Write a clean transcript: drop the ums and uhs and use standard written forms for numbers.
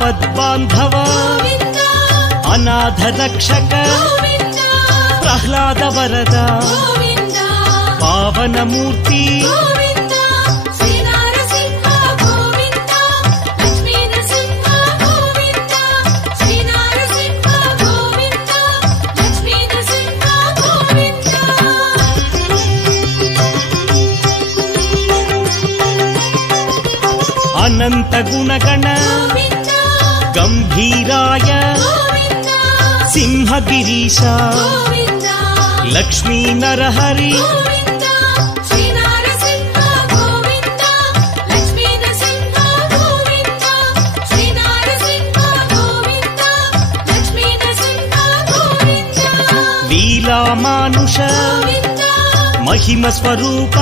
ఆపద్బాంధవ అనాథ రక్షక ప్రహ్లాద వరద పావనమూర్తి అనంత గుణగణ గంభీరాయ సింహగిరీశ లక్ష్మీ నరహరి లీలా మానుష మహిమ స్వరూప